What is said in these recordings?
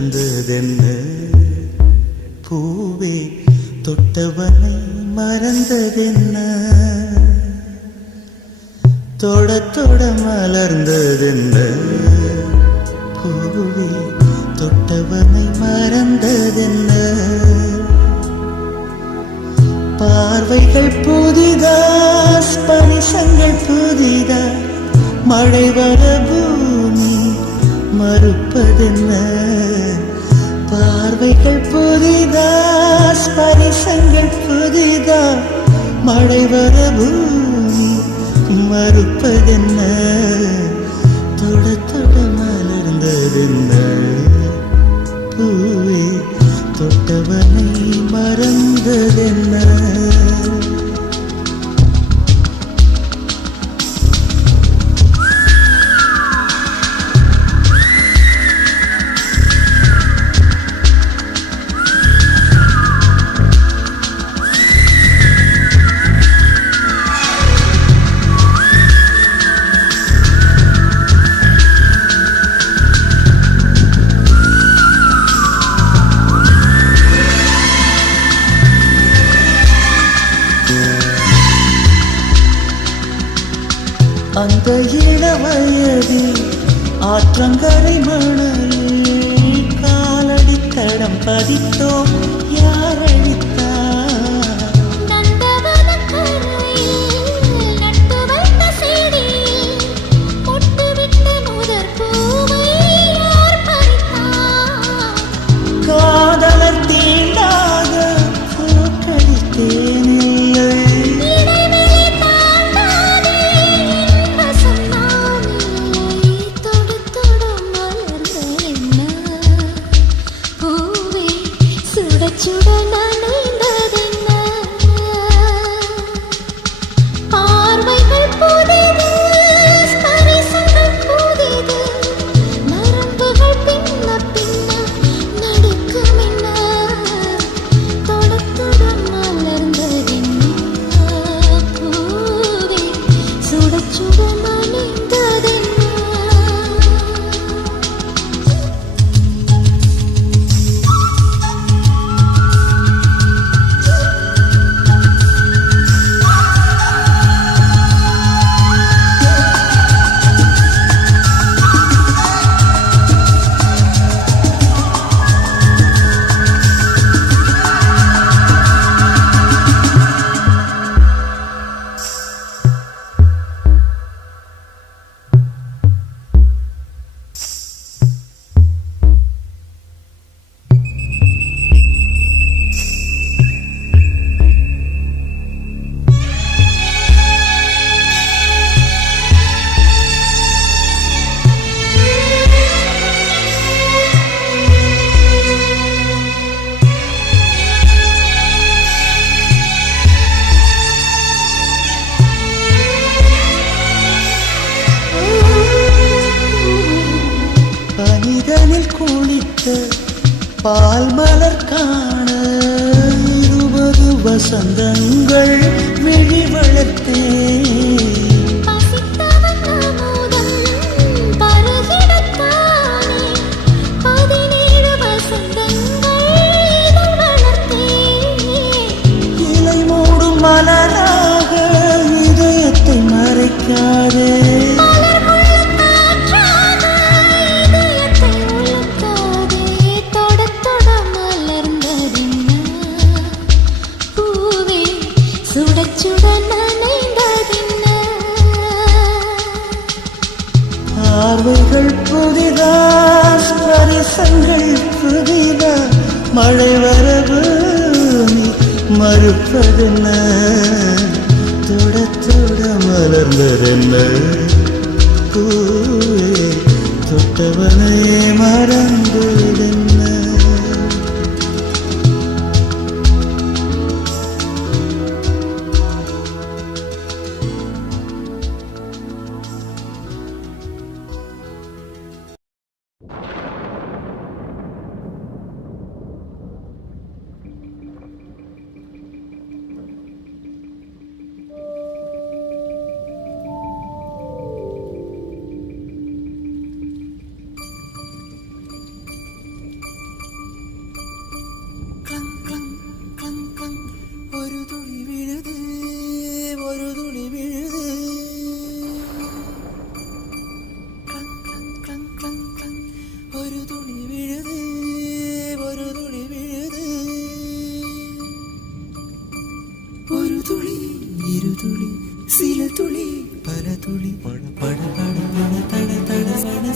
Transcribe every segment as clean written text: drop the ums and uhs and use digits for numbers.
மலர்ந்ததென்ன பூவே தொட்டவனை மறந்ததென்ன தொட தொட மலர்ந்ததென்ன பூவே தொட்டவனை மறந்ததென்ன பார்வைகள் புதிதா ஸ்பரிசங்கள் புதிதா மழை வர பூமி மறுப்பதென்ன பார்வைகள் புதிதா ஸ்பரிசங்கள் புதிதா மழை வர பூமி மறுப்பதென்ன தொட தொட மலர்ந்ததென்ன பூவே தொட்டவனை மறந்ததென்ன அந்த இளவயதில் ஆற்றங்கரை மணலில் காலடி தடம் பதித்தோம் யார் அழித்தார் காதலர் தீண்டாத பூக்களித்தேன் குளித்த பால் மலர் காண 20 வசந்தங்கள் விழி வளர்த்தேன் இலை மூடும் மலராக இதயத்தை மறைக்காதே பார்வைகள் புதிதா ஸ்பரிசங்கள் புதிதா மழை வர பூமி மறுப்பதென்ன தொட தொட மலர்ந்ததென்ன பூவே தொட்டவனை மறந்ததென்ன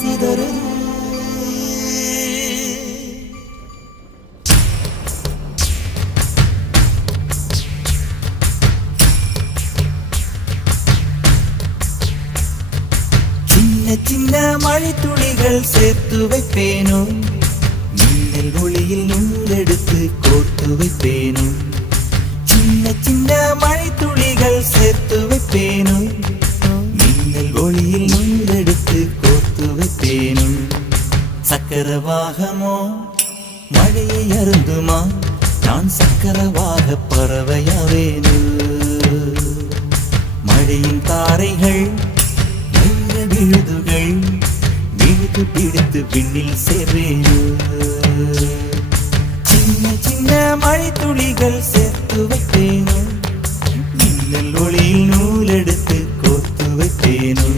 சிதறுது. சின்ன சின்ன மழை துளிகள் சேர்த்து வைப்பேனோ, மின்னல் ஒளியில் நூலெடுத்து கோர்த்து வைப்பேனோ. சின்ன சின்ன மழை துளிகள் சேர்த்து வைப்பேனோ, மின்னல் ஒளியில் நூலெடுத்து கோர்த்து வைப்பேனோ. சக்கரவாகமோ மழையை அருந்துமா, நான் சக்கரவாக பறவையாவேனோ. மழையின் தாரைகள் விழுதுகள் விழுது பிடித்து விண்ணில் சேர்வேனோ. சின்ன சின்ன மழை துளிகள் சேர்த்து வைப்பேனோ, மின்னல் ஒளியில் நூலெடுத்து கோர்த்து வைப்பேனோ.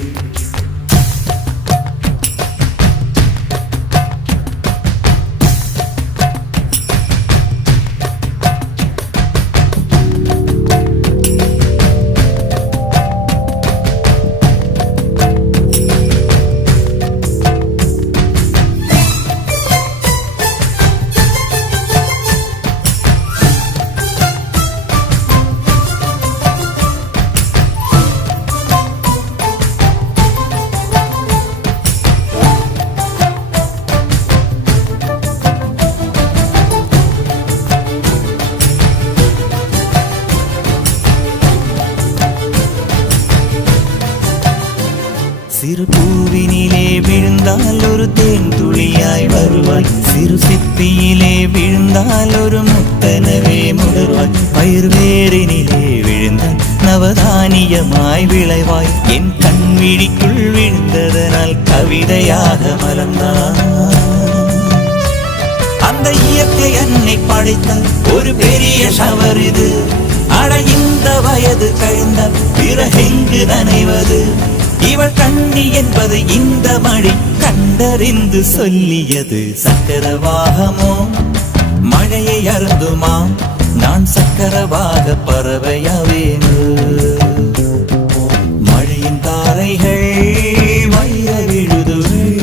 சிறு பூவினிலே விழுந்தால் ஒரு தேன் துளியாய் வருவாய், சிறு சிப்பியிலே விழுந்தால் ஒரு முத்தனவே முடர்வாய். பயிர் வேரினிலே விழுந்தால் நவதானியமாய் விளைவாய். என் கண்விழிக்குள் விழுந்ததனால் கவிதையாக மலர்ந்தாய். அந்த இயற்கை என்னை படைத்தால் ஒரு பெரிய ஷவர் இது. அட இந்த வயது கழிந்த பிறகெங்கு நனைவது. இவள் கண்ணி என்பது இந்த மழை கண்டறிந்து சொல்லியது. சக்கரவாகமோ மழையை அருந்துமா, நான் சக்கரவாக பறவையாவேனோ. மழையின் தாரைகள் வைர விழுதுகள்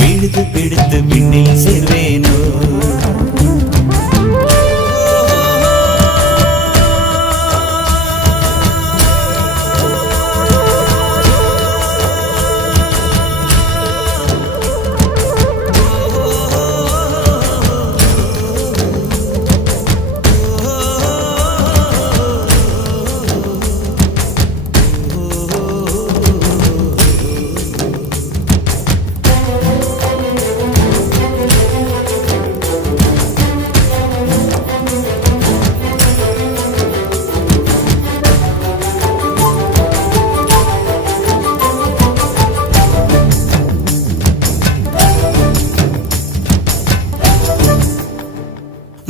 விழுது பிடித்து விண்ணில் சேர்வேனோ.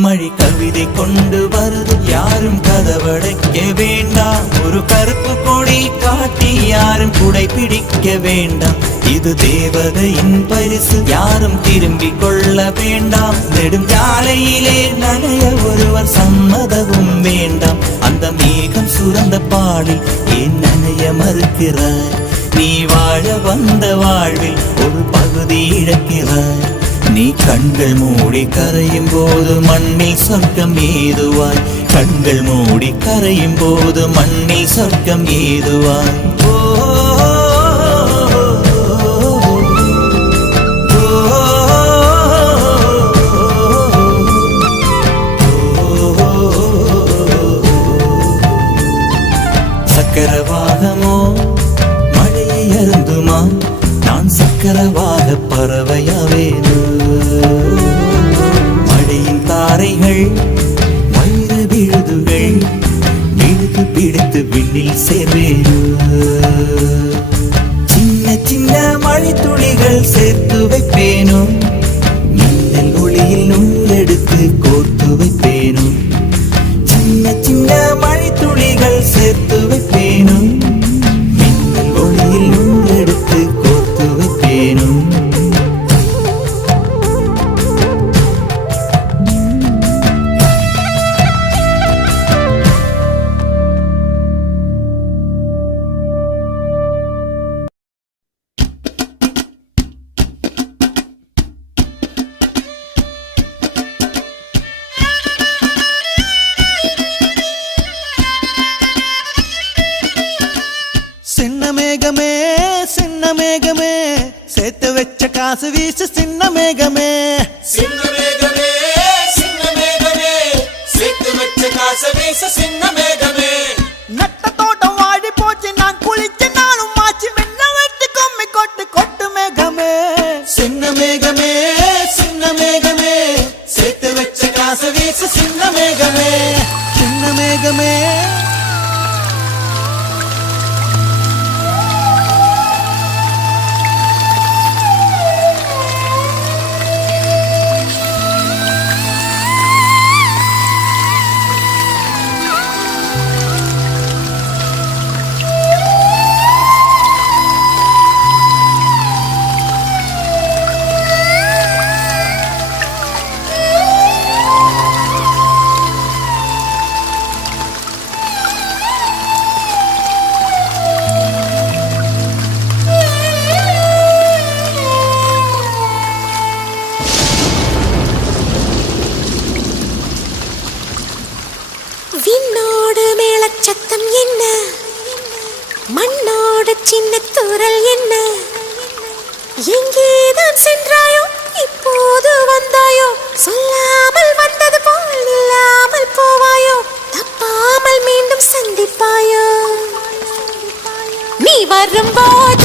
மழை கவிதை கொண்டு வருது, யாரும் கதவடைக்க வேண்டாம். ஒரு கருப்பு கொடி காட்டி யாரும் குடை பிடிக்க வேண்டாம். இது தேவதையின் பரிசு, யாரும் திரும்பிக் கொள்ள வேண்டாம். நெடுஞ்சாலையிலே நனைய ஒருவர் சம்மதமும் வேண்டாம். அந்த மேகம் சுரந்த பாடில் ஏன் நனைய மறுக்கிறாய்? நீ வாழ வந்த வாழ்வில் ஒரு பகுதி இழக்கிறாய். நீ கண்கள் மூடி கரையும் போது மண்ணில் சொர்க்கம் ஏதுவாய். கண்கள் மூடி கரையும் போது மண்ணில் சொர்க்கம் ஏதுவாய். சக்கரவாகமோ மழையை அருந்துமா, நான் சக்கரவாக பறவையாவேனோ. மழையின் தாரைகள் வைர விழுதுகள் விழுது பிடித்து விண்ணில் சேர்வேனோ. சின்ன சின்ன மழை துளிகள் சேர்த்து வைப்பேனோ, மின்னல் ஒளியில் நூலெடுத்து கோர்த்து வைப்பேனோ. சின்ன சின்ன மழை துளிகள் சேர்த்து வைப்பேனோ, மின்னல் ஒளியில் நூலெடுத்து கோர்த்து வைப்பேனோ. சேர்த்து வச்ச காசு வீசு சின்ன மேகமே. சின்ன மேகமே சின்ன மேகமே சேர்த்து வச்ச காசு வீசு சின்ன மேகமே. நட்ட தோட்டம் வாடி போச்சு நான் குளிச்ச நானும் மாச்சு வெண்ண வெட்டி கொம்மி கொட்டு கொட்டு மேகமே. சின்ன மேகமே சின்ன மேகமே சேர்த்து வச்ச காசு வீசு சின்ன மேகமே. சின்ன மேகமே விண்ணோடு மேளச்சத்தம் என்ன, மண்ணோடு சின்ன தூரல் என்ன, எங்கேதான் சென்றாயோ இப்போது வந்தாயோ, சொல்லாமல் வந்தது போல் இல்லாமல் போவாயோ, தப்பாமல் மீண்டும் சந்திப்பாயோ. நீ வரும்போது